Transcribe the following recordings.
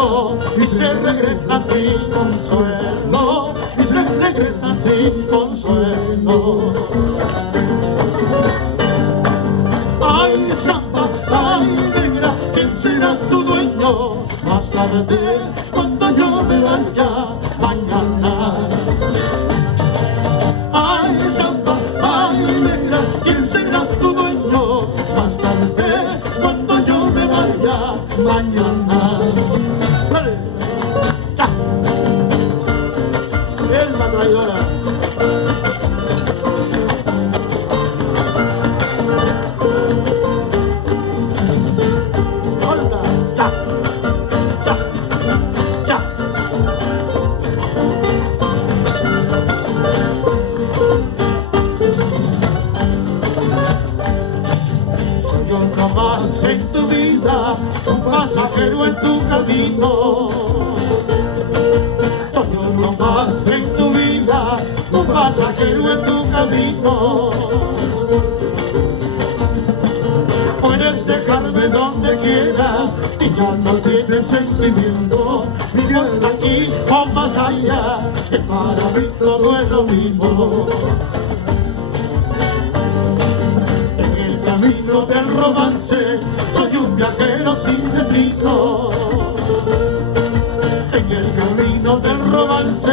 duengo y se regresan sin consuelo, y se regresan sin consuelo. Ay, samba, ay, negra, ¿quién será tu dueño? Más tarde, cuando yo me vaya mañana. Ay, samba, ay, negra, ¿quién será tu dueño? Más tarde, cuando yo me vaya mañana. ¡Dale! ¡Ya! Es la traidora. ¡Hola! ¡Ya! ¡Ya! ¡Ya! Soy yo nomás en tu vida, un pasajero en tu camino. Soy yo nomás en tu vida, un pasajero en tu camino. Puedes dejarme donde quiera y ya no tienes sentimiento, ni de aquí o más allá, que para mí todo es lo mismo. En el camino del romance soy un viajero sin destino. En el camino del romance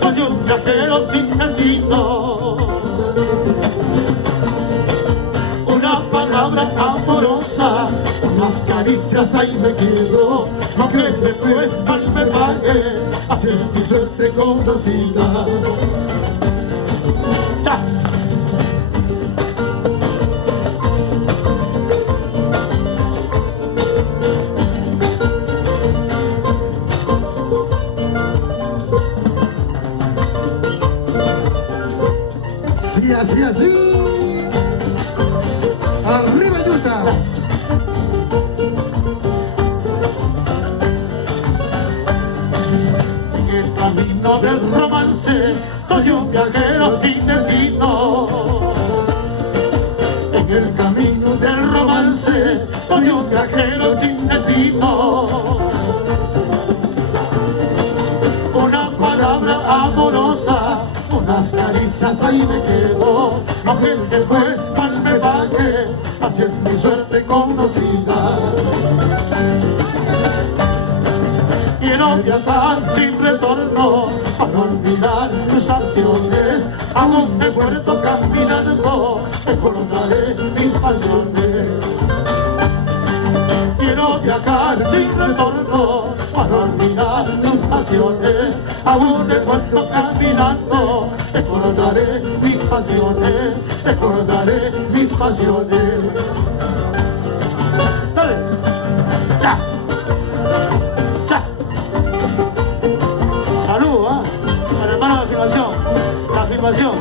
soy un viajero sin destino. Una palabra amorosa, unas caricias ahí me quedo, aunque después mal me pague, así es mi suerte conocida. ¡Ya! Sí, así, así. Arriba, Yuta. En el camino del romance soy un viajero sin destino. En el camino del romance soy un viajero sin destino. Una palabra amorosa, unas caricias ahí me quedo, aunque después mal me pague, así es mi suerte conocida. Quiero viajar sin retorno para olvidar tus acciones, a donde puerto caminando recordaré mis pasiones. Quiero viajar sin retorno para olvidar tus pasiones, aún me puerto caminando recordaré mis pasiones, recordaré mis pasiones. Dale, ya, ya. Salud, ¿eh? Para el hermano de la afirmación,